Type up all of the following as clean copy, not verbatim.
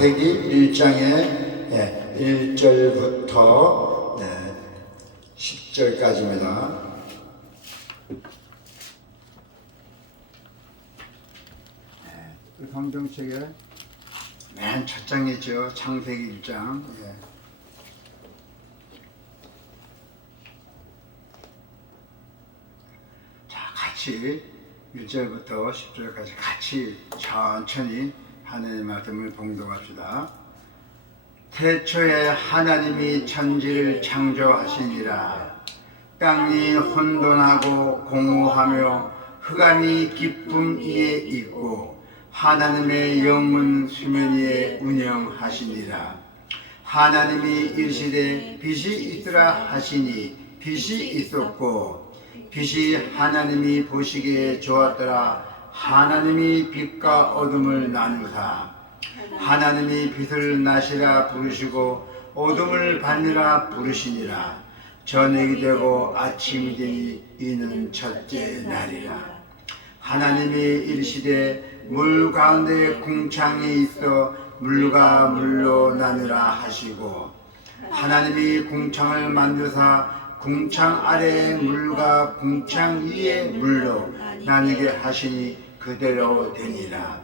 창세기 1장의 1절부터 10절까지입니다. 성경책의 맨 첫 장이죠. 창세기 1장. 자, 같이 1절부터 10절까지 같이 천천히 하나님의 말씀을 봉독합시다. 태초에 하나님이 천지를 창조하시니라. 땅이 혼돈하고 공허하며 흑암이 깊음 위에 있고 하나님의 영은 수면 위에 운영하시니라. 하나님이 이르시되 빛이 있으라 하시니 빛이 있었고 빛이 하나님이 보시기에 좋았더라. 하나님이 빛과 어둠을 나누사 하나님이 빛을 낮이라 부르시고 어둠을 밤이라 부르시니라. 저녁이 되고 아침이 되니 이는 첫째 날이라. 하나님이 이르시되 물 가운데 궁창이 있어 물과 물로 나누라 하시고 하나님이 궁창을 만드사 궁창 아래에 물과 궁창 위에 물로 나누게 하시니 그대로 되니라.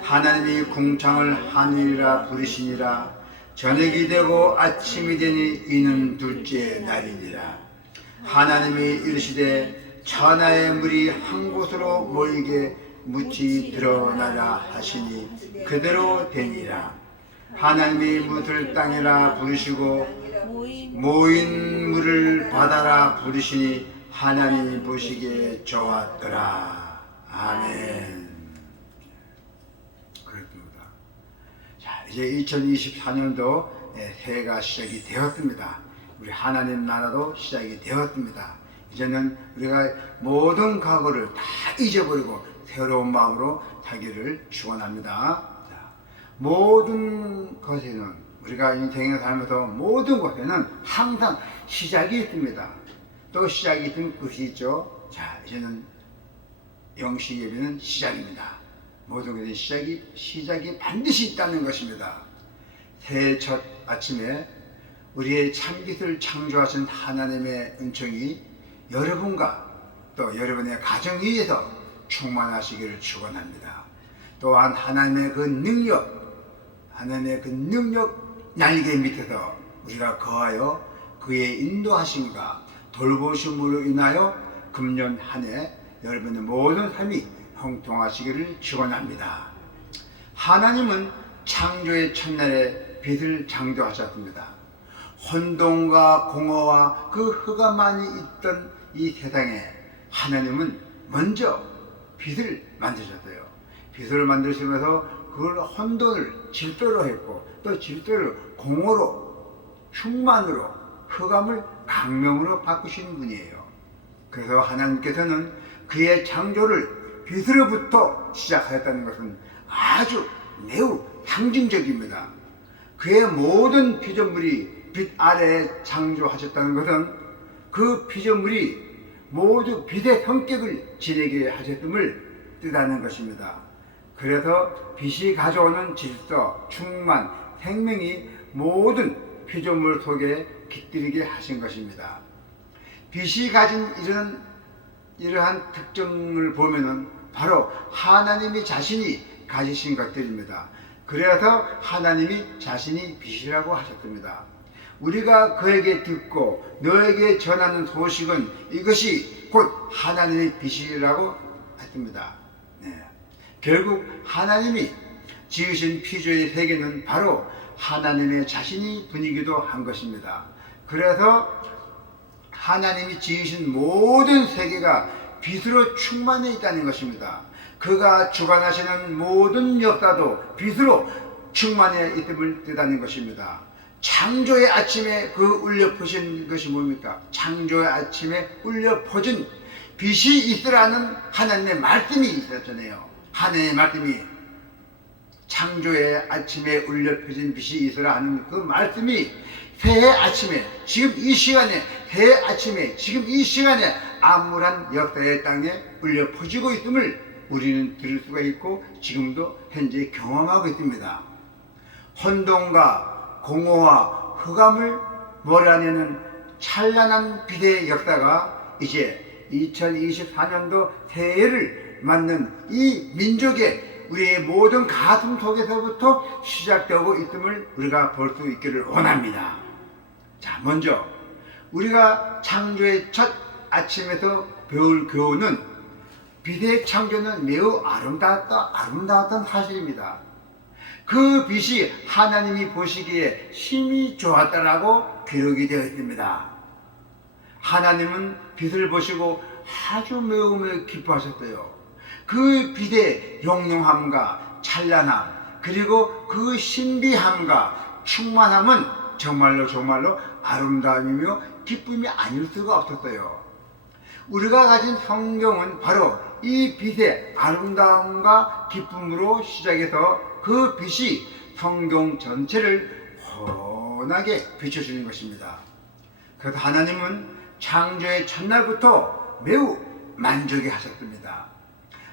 하나님이 궁창을 하늘이라 부르시니라. 저녁이 되고 아침이 되니 이는 둘째 날이니라. 하나님이 이르시되 천하의 물이 한 곳으로 모이게 묻히 드러나라 하시니 그대로 되니라. 하나님이 묻을 땅이라 부르시고 모인 물을 바다라 부르시니 하나님이 보시기에 좋았더라. 아멘. 그렇습니다. 자, 이제 2024년도 새해가 시작이 되었습니다. 우리 하나님 나라도 시작이 되었습니다. 이제는 우리가 모든 과거를 다 잊어버리고 새로운 마음으로 살기를 축원합니다. 모든 것에는 우리가 인생을 살면서 모든 것에는 항상 시작이 있습니다. 또 시작이 있는 끝이 있죠. 자, 이제는 영시 예배는 시작입니다. 모든 것의 시작이 반드시 있다는 것입니다. 새해 첫 아침에 우리의 참빛을 창조하신 하나님의 은총이 여러분과 또 여러분의 가정 위에서 충만하시기를 축원합니다. 또한 하나님의 그 능력 날개 밑에서 우리가 거하여 그의 인도하심과 돌보심으로 인하여 금년 한 해 여러분의 모든 삶이 형통하시기를 축원합니다. 하나님은 창조의 첫날에 빛을 창조하셨습니다. 혼돈과 공허와 그 흑암만이 있던 이 세상에 하나님은 먼저 빛을 만드셨어요. 빛을 만드시면서 그걸 혼돈을 질서로 했고 또 질서를 공허로 흉만으로 흑암을 광명으로 바꾸신 분이에요. 그래서 하나님께서는 그의 창조를 빛으로부터 시작하였다는 것은 아주 매우 상징적입니다. 그의 모든 피조물이 빛 아래에 창조하셨다는 것은 그 피조물이 모두 빛의 성격을 지니게 하셨음을 뜻하는 것입니다. 그래서 빛이 가져오는 질서, 충만, 생명이 모든 피조물 속에 깃들이게 하신 것입니다. 빛이 가진 이러한 특징을 보면은 바로 하나님이 자신이 가지신 것들입니다. 그래서 하나님이 자신이 빛이라고 하셨습니다. 우리가 그에게 듣고 너에게 전하는 소식은 이것이 곧 하나님의 빛이라고 했습니다. 결국 하나님이 지으신 피조의 세계는 바로 하나님의 자신이 분이기도 한 것입니다. 그래서 하나님이 지으신 모든 세계가 빛으로 충만해 있다는 것입니다. 그가 주관하시는 모든 역사도 빛으로 충만해 있음을 뜻하는 것입니다. 창조의 아침에 그 울려 퍼진 것이 뭡니까? 창조의 아침에 울려 퍼진 빛이 있으라는 하나님의 말씀이 있었잖아요. 하나님의 말씀이 창조의 아침에 울려 퍼진 빛이 있으라 하는 그 말씀이 새해 아침에 지금 이 시간에 새해 아침에 지금 이 시간에 암울한 역사의 땅에 울려 퍼지고 있음을 우리는 들을 수가 있고 지금도 현재 경험하고 있습니다. 혼돈과 공허와 흑암을 몰아내는 찬란한 빛의 역사가 이제 2024년도 새해를 맞는 이 민족의 우리의 모든 가슴 속에서부터 시작되고 있음을 우리가 볼 수 있기를 원합니다. 자, 먼저 우리가 창조의 첫 아침에서 배울 교훈은 빛의 창조는 매우 아름다웠던 사실입니다. 그 빛이 하나님이 보시기에 심히 좋았다라고 기록이 되어 있습니다. 하나님은 빛을 보시고 아주 매우 기뻐하셨어요. 그 빛의 용용함과 찬란함, 그리고 그 신비함과 충만함은 정말로 아름다움이며 기쁨이 아닐 수가 없었어요. 우리가 가진 성경은 바로 이 빛의 아름다움과 기쁨으로 시작해서 그 빛이 성경 전체를 환하게 비춰주는 것입니다. 그래서 하나님은 창조의 첫날부터 매우 만족해 하셨습니다.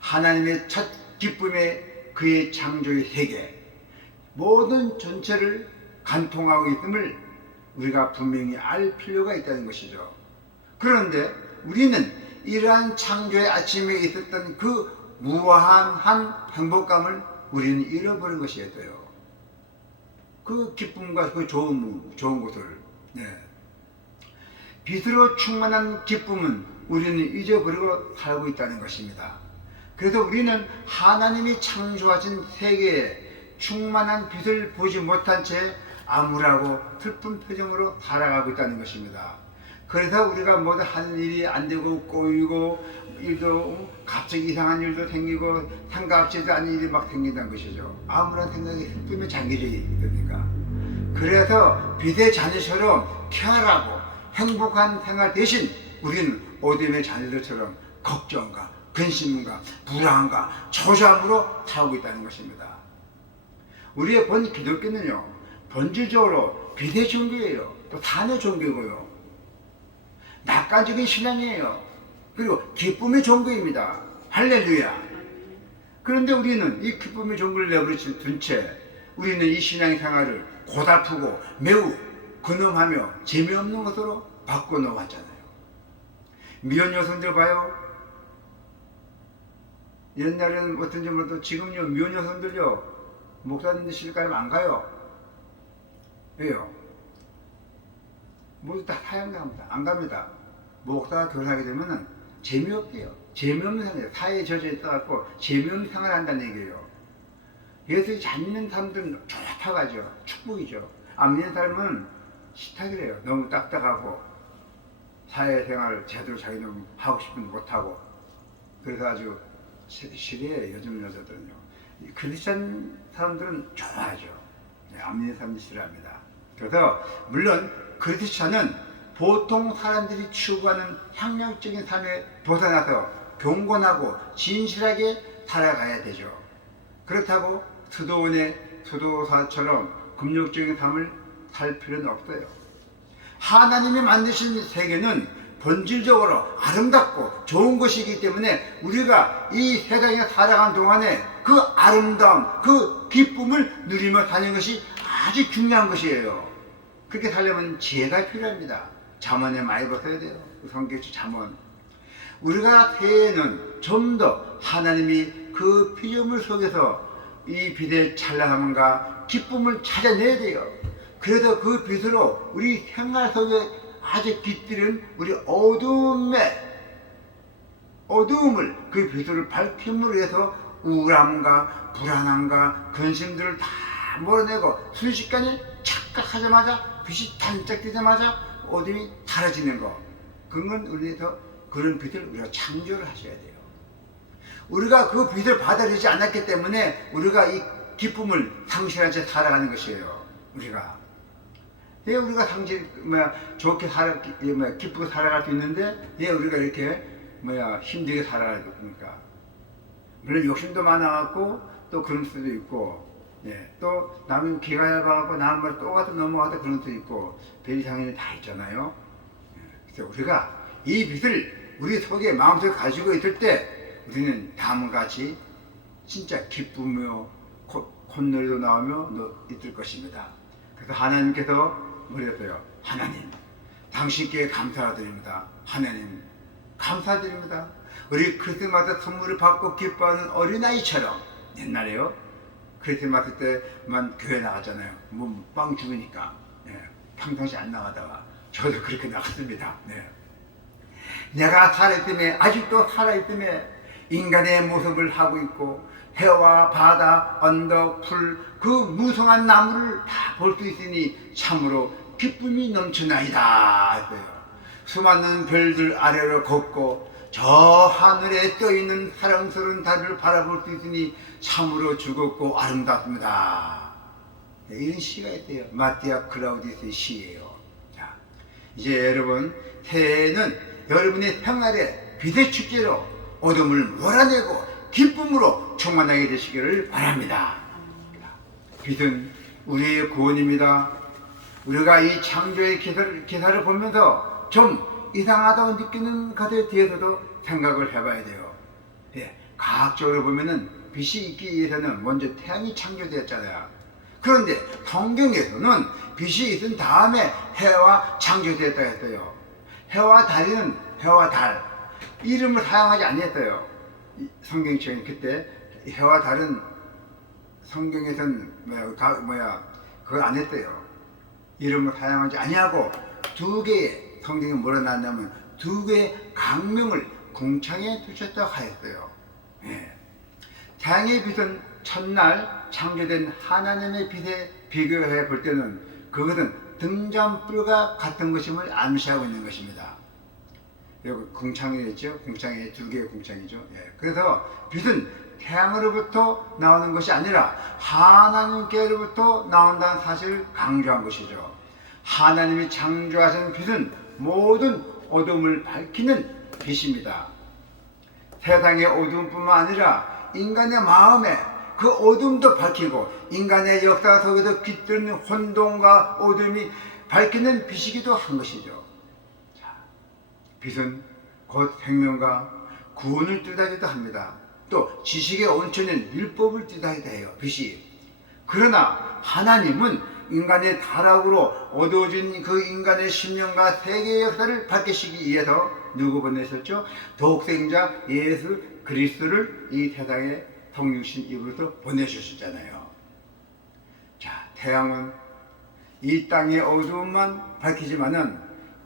하나님의 첫 기쁨에 그의 창조의 세계, 모든 전체를 관통하고 있음을 우리가 분명히 알 필요가 있다는 것이죠. 그런데 우리는 이러한 창조의 아침에 있었던 그 무한한 행복감을 우리는 잃어버린 것이었어요. 그 기쁨과 그 좋은 것을. 빛으로 충만한 기쁨은 우리는 잊어버리고 살고 있다는 것입니다. 그래서 우리는 하나님이 창조하신 세계에 충만한 빛을 보지 못한 채 암울하고 슬픈 표정으로 살아가고 있다는 것입니다. 그래서 우리가 모두 하는 일이 안 되고 꼬이고, 일도 갑자기 이상한 일도 생기고 생각지도 않은 일이 막 생긴다는 것이죠. 아무런 생각이 슬픔에 잠겨져 있으니까. 그래서 빛의 자녀처럼 쾌활하고 행복한 생활 대신 우리는 어둠의 자녀들처럼 걱정과 근심과 불안과 조잡으로 살고 있다는 것입니다. 우리의 본 기독교는요, 본질적으로 빛의 종교예요. 또 산의 종교고요. 낙관적인 신앙이에요. 그리고 기쁨의 종교입니다. 할렐루야. 그런데 우리는 이 기쁨의 종교를 내버려둔 둔채 우리는 이 신앙의 생활을 고달프고 매우 근엄하며 재미없는 것으로 바꿔놓았잖아요. 미혼 여성들 봐요. 옛날에는 어떤지 몰라도 지금요 미혼 여성들요 목사님들 시집가면 안 가요. 왜요? 모두 다 사양합니다. 안 갑니다. 목사가 결혼하게 되면은 재미없대요. 재미없는 생활이에요. 사회에 젖어 있어갖고 재미없는 생활을 한다는 얘기예요. 그래서 잘 믿는 사람들은 좋다고 하죠. 축복이죠. 안 믿는 사람은 싫다그래요. 너무 딱딱하고 사회생활을 제대로 자기는 하고 싶은데 못하고. 그래서 아주 싫어해요. 요즘 여자들은요. 크리스찬 사람들은 좋아하죠. 안 믿는 사람들이 싫어합니다. 그래서 물론 크리스찬은 보통 사람들이 추구하는 향락적인 삶에 벗어나서 경건하고 진실하게 살아가야 되죠. 그렇다고 수도원의 수도사처럼 금욕적인 삶을 살 필요는 없어요. 하나님이 만드신 세계는 본질적으로 아름답고 좋은 것이기 때문에 우리가 이 세상에 살아가는 동안에 그 아름다움, 그 기쁨을 누리며 사는 것이 아주 중요한 것이에요. 그렇게 살려면 지혜가 필요합니다. 잠언에 많이 벗어야 돼요. 성경의 잠언. 우리가 새해에는 좀 더 하나님이 그 피조물 속에서 이 빛의 찬란함과 기쁨을 찾아내야 돼요. 그래서 그 빛으로 우리 생활 속에 아주 깃들은 우리 어두움을 그 빛으로 밝힘으로 해서 우울함과 불안함과 근심들을 다 몰아내고 순식간에 착각하자마자 빛이 반짝이자마자 어둠이 사라지는 거. 그건 우리에서 그런 빛을 우리가 창조를 하셔야 돼요. 우리가 그 빛을 받아들이지 않았기 때문에 우리가 이 기쁨을 상실한 채 살아가는 것이에요. 우리가 좋게 기쁘게 살아갈 수 있는데 왜 우리가 이렇게 힘들게 살아가야 됩니까? 물론 욕심도 많아갖고 또 그런 수도 있고, 또 남은 기가 얇아갖고 남은 또 가서 넘어가서 그런 수도 있고, 별이상인이 다 있잖아요. 그래서 우리가 이 빛을 우리 속에 마음속에 가지고 있을 때 우리는 다음과 같이 진짜 기쁘며 콧노래도 나오며 있을 것입니다. 그래서 하나님께서 뭐랬어요? 하나님, 당신께 감사드립니다. 하나님, 감사드립니다. 우리 크리스마스 선물을 받고 기뻐하는 어린아이처럼 옛날에요. 크리스마스 때만 교회 나갔잖아요. 뭐 빵 주니까. 예, 평상시 안 나가다가 저도 그렇게 나갔습니다. 네. 내가 살아있음에, 아직도 살아있음에 인간의 모습을 하고 있고 해와 바다, 언덕, 풀, 그 무성한 나무를 다 볼 수 있으니 참으로 기쁨이 넘쳐나이다 했어요. 수많은 별들 아래로 걷고 저 하늘에 떠있는 사랑스러운 달을 바라볼 수 있으니 참으로 즐겁고 아름답습니다. 이런 시가 있대요. 마티아 클라우디스의 시예요. 자, 이제 여러분, 새해에는 여러분의 생활에 빛의 축제로 어둠을 몰아내고 기쁨으로 충만하게 되시기를 바랍니다. 빛은 우리의 구원입니다. 우리가 이 창조의 기사를 보면서 좀 이상하다고 느끼는 것에 대해서도 생각을 해봐야 돼요. 예, 과학적으로 보면은 빛이 있기 위해서는 먼저 태양이 창조되었잖아요. 그런데 성경에서는 빛이 있은 다음에 해와 창조되었다 했어요. 해와 달 이름을 사용하지 아니했어요. 성경책은 그때 해와 달은 성경에서는 그걸 안 했어요. 이름을 사용하지 아니하고 두 개의 성경에 뭐라 나왔냐면 두 개의 강명을 궁창에 두셨다고 하였어요. 예. 태양의 빛은 첫날 창조된 하나님의 빛에 비교해 볼 때는 그것은 등잔불과 같은 것임을 암시하고 있는 것입니다. 여기 궁창이겠죠? 궁창에 두 개의 궁창이죠. 예. 그래서 빛은 태양으로부터 나오는 것이 아니라 하나님께로부터 나온다는 사실을 강조한 것이죠. 하나님이 창조하신 빛은 모든 어둠을 밝히는 빛입니다. 세상의 어둠뿐만 아니라 인간의 마음에 그 어둠도 밝히고 인간의 역사 속에서 깃드는 혼돈과 어둠이 밝히는 빛이기도 한 것이죠. 자, 빛은 곧 생명과 구원을 뜻하기도 합니다. 또 지식의 온천인 율법을 뜻하기도 해요. 빛이. 그러나 하나님은 인간의 타락으로 어두워진 그 인간의 심령과 세계의 역사를 밝히시기 위해서 누구 보내셨죠? 독생자 예수 그리스도를 이 세상에 성육신 입으로서 보내주셨잖아요. 자, 태양은 이 땅의 어두움만 밝히지만은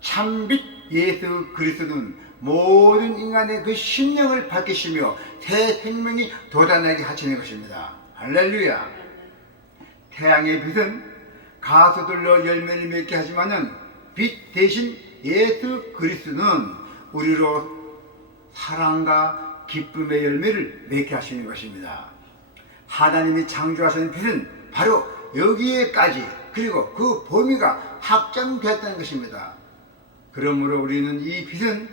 참빛 예수 그리스도는 모든 인간의 그 심령을 밝히시며 새 생명이 돋아나게 하시는 것입니다. 할렐루야. 태양의 빛은 가수들로 열매를 맺게 하지만은 빛 대신 예수 그리스도는 우리로 사랑과 기쁨의 열매를 맺게 하시는 것입니다. 하나님이 창조하신 빛은 바로 여기에까지 그리고 그 범위가 확장되었다는 것입니다. 그러므로 우리는 이 빛은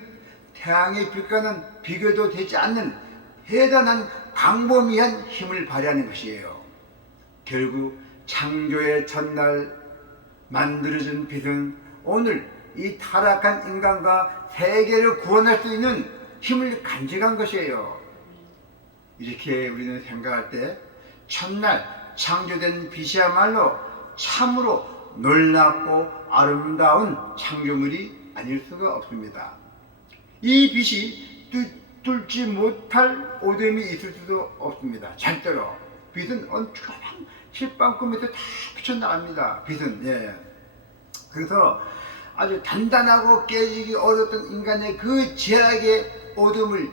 태양의 빛과는 비교도 되지 않는 대단한 광범위한 힘을 발휘하는 것이에요. 결국 창조의 첫날 만들어진 빛은 오늘 이 타락한 인간과 세계를 구원할 수 있는 힘을 간직한 것이에요. 이렇게 우리는 생각할 때 첫날 창조된 빛이야말로 참으로 놀랍고 아름다운 창조물이 아닐 수가 없습니다. 이 빛이 뚫지 못할 어둠이 있을 수도 없습니다. 절대로. 빛은 언짢은 실방꿈에서 다 비쳐나갑니다. 빛은. 예. 그래서 아주 단단하고 깨지기 어려웠던 인간의 그 제약의 어둠을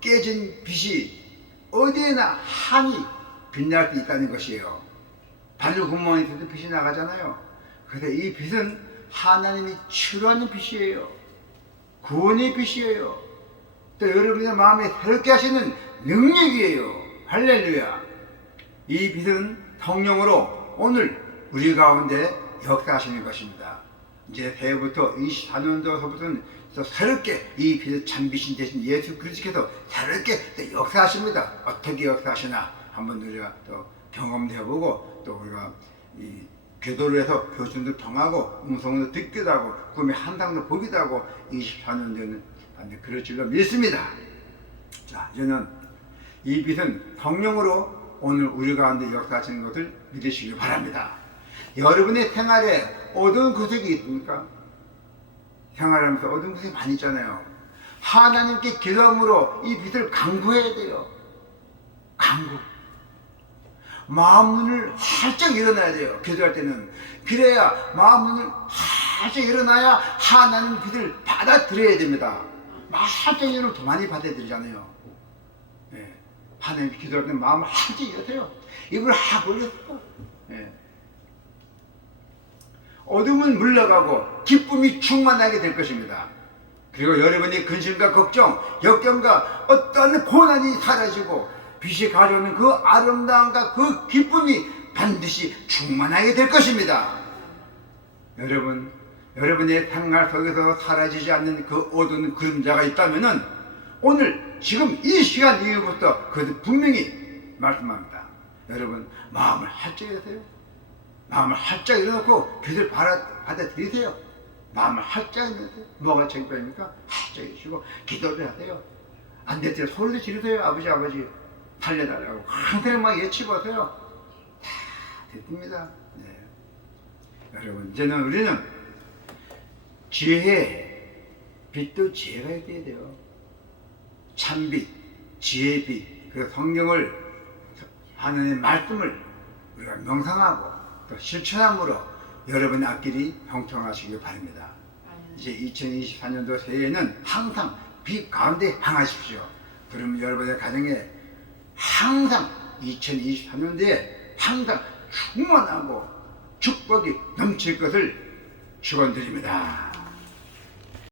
깨진 빛이 어디에나 환히 빛날 수 있다는 것이에요. 바늘구멍에서도 빛이 나가잖아요. 그래서 이 빛은 하나님이 치료하는 빛이에요. 구원의 빛이에요. 또 여러분의 마음에 새롭게 하시는 능력이에요. 할렐루야. 이 빛은 성령으로 오늘 우리 가운데 역사하시는 것입니다. 이제 새해부터 24년도서부터는 새롭게 이 빛의 참빛인 대신 예수 그리스도께서 새롭게 역사하십니다. 어떻게 역사하시나 한번 우리가 또 경험도 해보고 또 우리가 이 기도를 해서 교수님도 통하고 음성도 듣기도 하고 꿈의 한상도 보기도 하고 24년 전에 그럴 줄로 믿습니다. 자, 이제는 이 빛은 성령으로 오늘 우리 가운데 역사하시는 것을 믿으시기 바랍니다. 여러분의 생활에 어두운 구석이 있습니까? 생활하면서 어두운 구석이 많이 있잖아요. 하나님께 기도함으로 이 빛을 강구해야 돼요. 강구. 마음 문을 활짝 열어놔야 돼요. 기도할 때는. 그래야 마음 문을 활짝 열어놔야 하나님 빛을 받아들여야 됩니다. 활짝 열면 더 많이 받아들이잖아요. 예. 하나님 기도할 때는 마음을 활짝 열으세요. 입을 확 올렸어. 예. 어둠은 물러가고 기쁨이 충만하게 될 것입니다. 그리고 여러분의 근심과 걱정, 역경과 어떤 고난이 사라지고 빛이 가져오는 그 아름다움과 그 기쁨이 반드시 충만하게 될 것입니다. 여러분, 여러분의 생활 속에서 사라지지 않는 그 어두운 그림자가 있다면은 오늘 지금 이 시간 이후부터 그것을 분명히 말씀합니다. 여러분, 마음을 활짝 열으세요. 마음을 활짝 열어놓고 빛을 받아들이세요. 마음을 활짝 열으세요. 뭐가 책임입니까? 활짝 열으시고 기도를 하세요. 안 됐어요. 소리도 지르세요. 아버지 살려달라고 항상 막 외치보세요. 다 됐습니다. 네. 여러분, 이제는 우리는 지혜, 빛도 지혜가 있어야 돼요. 참빛, 지혜의 빛, 그 성경을 하나님의 말씀을 우리가 명상하고 또 실천함으로 여러분의 앞길이 형통하시길 바랍니다. 이제 2024년도 새해에는 항상 빛 가운데 향하십시오. 그러면 여러분의 가정에 항상 2023년도에 항상 충만하고 축복이 넘칠 것을 축원드립니다.